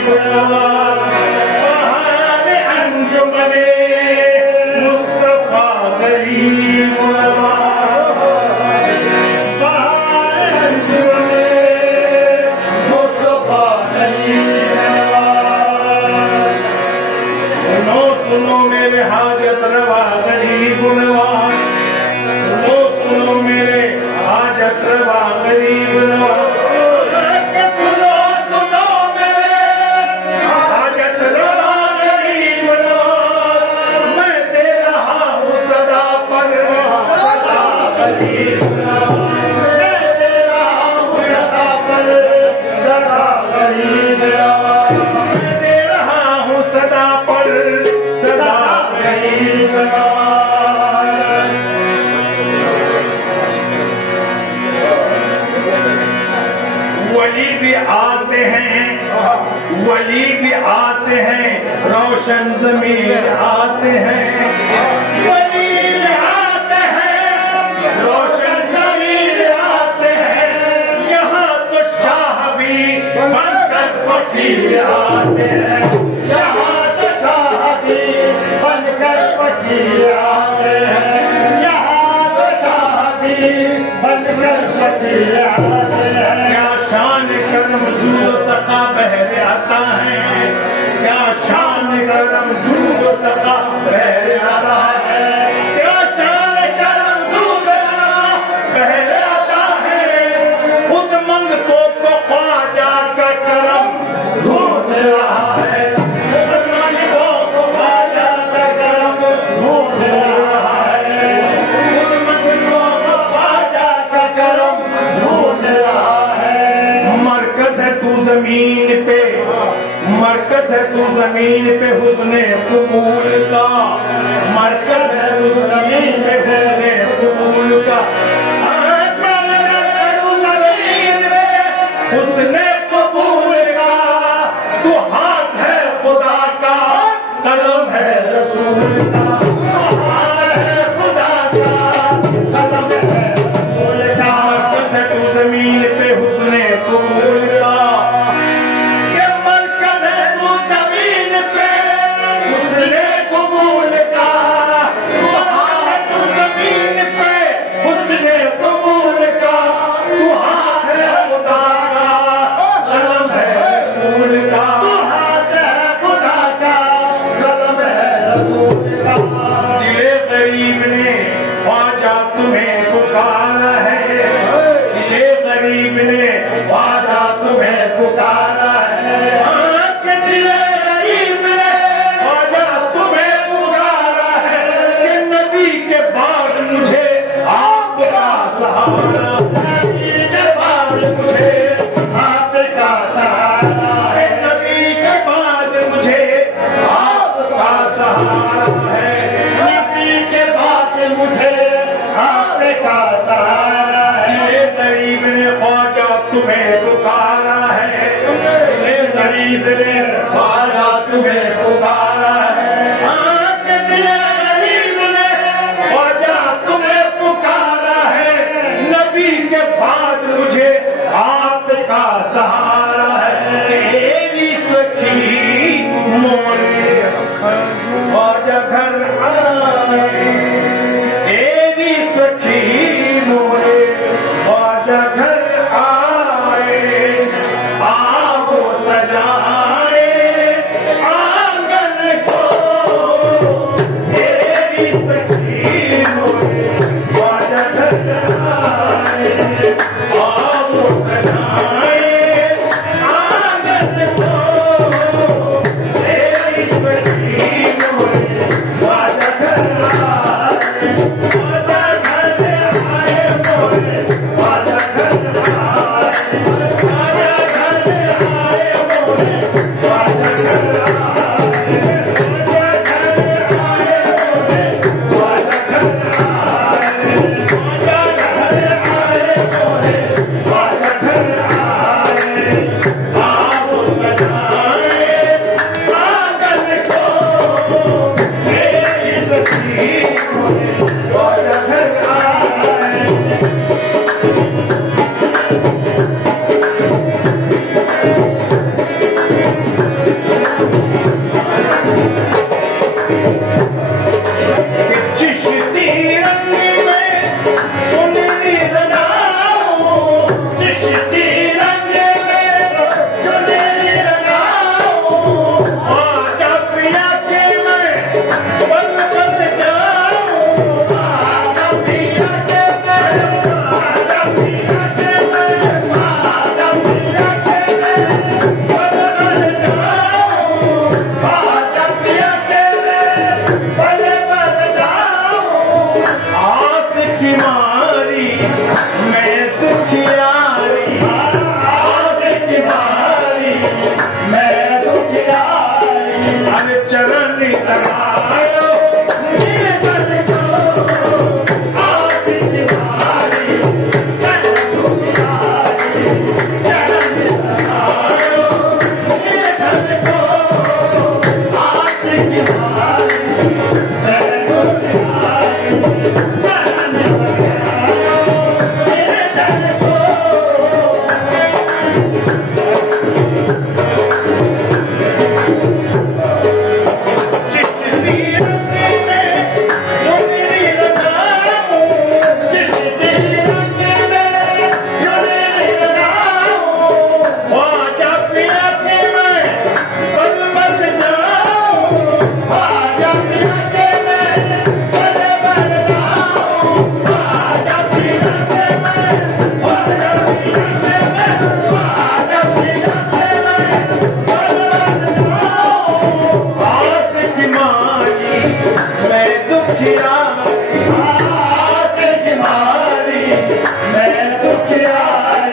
गरीब बहार अंजुमने मुस्तफा गरीब बहार अंजुमने मुस्तफा गरीब। सुनो सुनो मेरे हाजत रवा गरीब नवाज, सुनो सुनो मेरे हाजत रवा गरीब नवाज, सुनो सुनो मेरे हाजत रवा गरीब नवाज, मैं दे रहा हूँ सदा पर सदा गरीब नवाज, मैं दे रहा हूँ सदा पर सदा गरीब नवाज, मैं दे रहा हूँ सदा पर सदा गरीब नवाज। वली भी आते हैं, वली भी आते हैं, रोशन ज़मीर आते हैं, वली भी आते हैं, रोशन ज़मीर आते हैं, यहाँ तो शाह भी बनकर फकीर आते हैं, यहाँ तो शाह भी बनकर फकीर आते हैं, यहाँ तो शाह भी बनकर फकीर आते हैं। क्या शान करम जूद सखा बहर आता है, क्या शान करम जूद सखा बहर आता है, क्या शान करम जूद सखा बहर आता है, खुद मंगतों को ख्वाजा का करम ढूंढ रहा है, खुद मंगतों को ख्वाजा का करम ढूंढ रहा है, खुद मंगतों को ख्वाजा का करम ढूंढ रहा है। मरकज है तू जमीन पे, मरकज है तू जमीन पे हुस्ने कबूल का, मरकज है तू जमीन पे हुस्ने कबूल का, हुस्ने कबूल का, तू हाथ है खुदा का, कलम है रसूल का, हाथ है खुदा का, कलम है रसूल का। मरकज है तू जमीन पे हुस्ने कबूल का, ये मरकज है तू जमीन पे हुस्ने कबूल का, तू हाथ है तू जमीन पे हुस्ने कबूल का, तू हाथ है खुदा का, कलम है रसूल का, तू हाथ है खुदा का, कलम है रसूल का। दिले गरीब ने ख्वाजा तुम्हें पुकारा है, दिले गरीब ने ख्वाजा तुम्हें पुकारा है, कि दिले गरीब ने ख्वाजा तुम्हें पुकारा है, कि नबी के बाद मुझे आपका सहारा, नबी के बाद मुझे आपका सहारा है, नबी के बाद मुझे आपका सहारा है, नबी के बाद मुझे आपका सहारा है। दिले गरीब ने ख्वाजा तुम्हें पुकारा है, दिले गरीब ने ख्वाजा तुम्हें पुकारा है, कि दिले गरीब ने ख्वाजा तुम्हें पुकारा है, नबी के बाद मुझे आपका सहारा है। तेरी सखी मोरे ख्वाजा घर आए, तेरी सखी मोरे ख्वाजा घर आए, आओ सजाए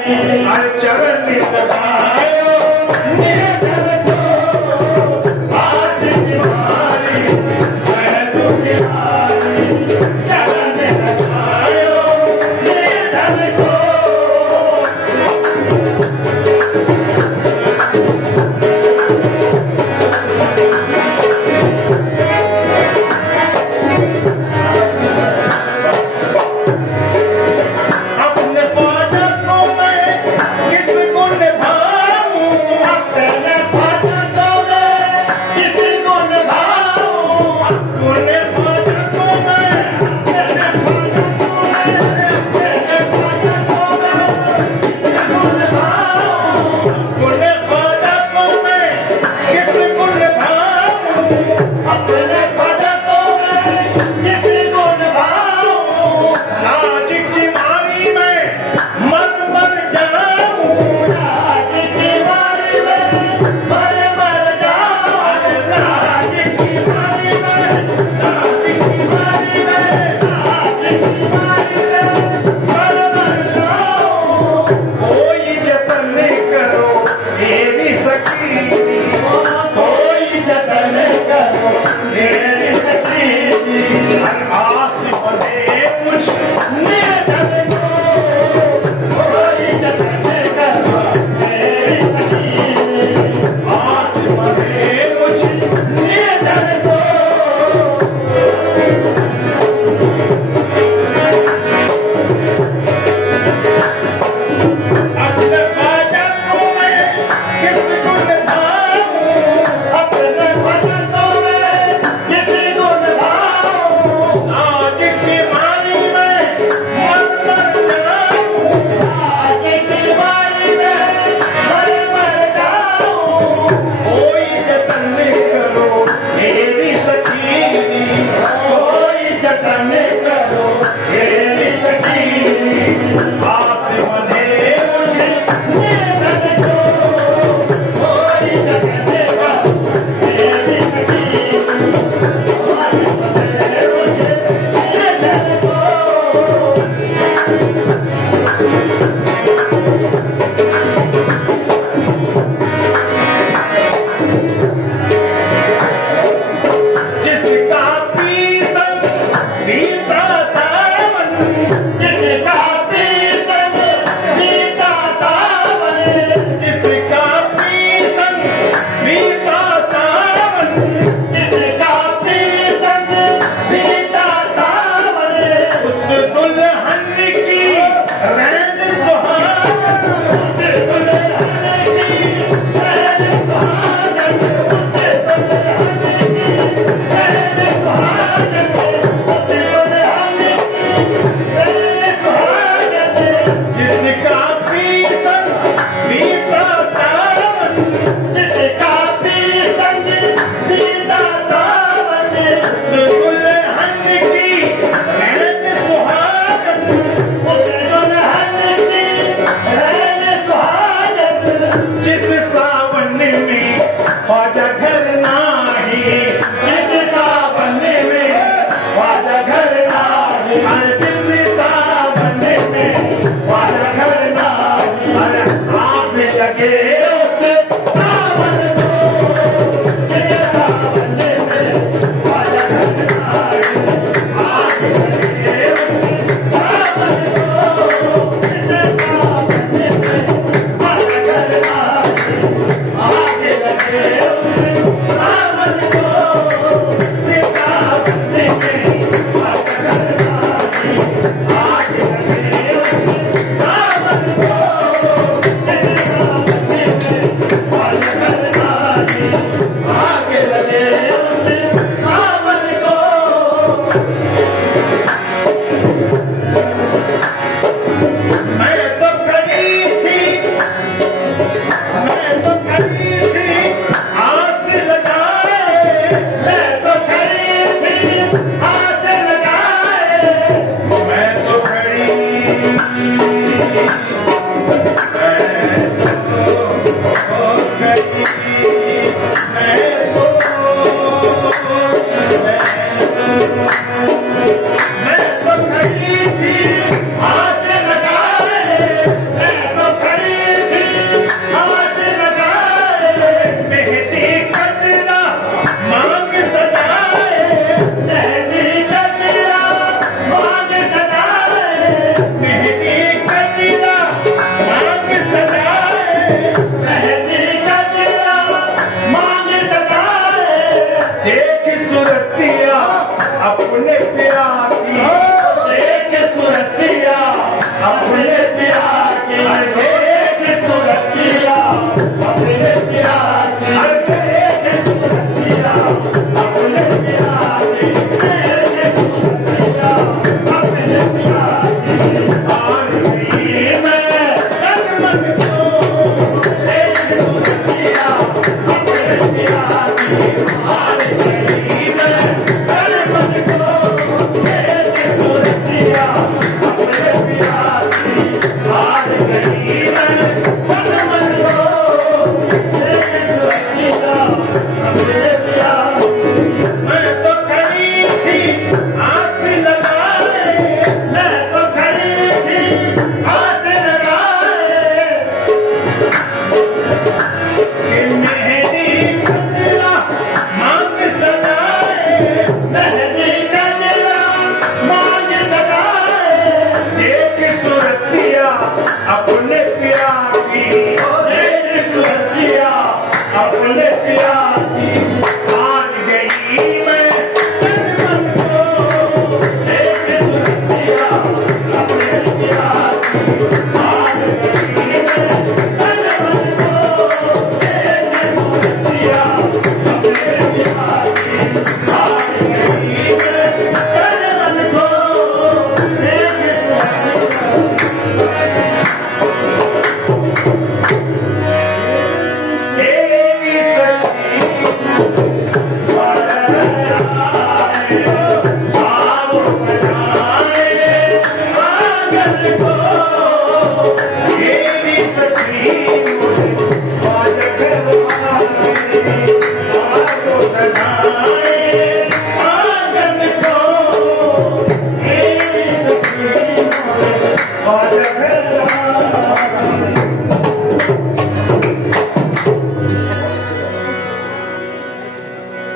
हर चरण में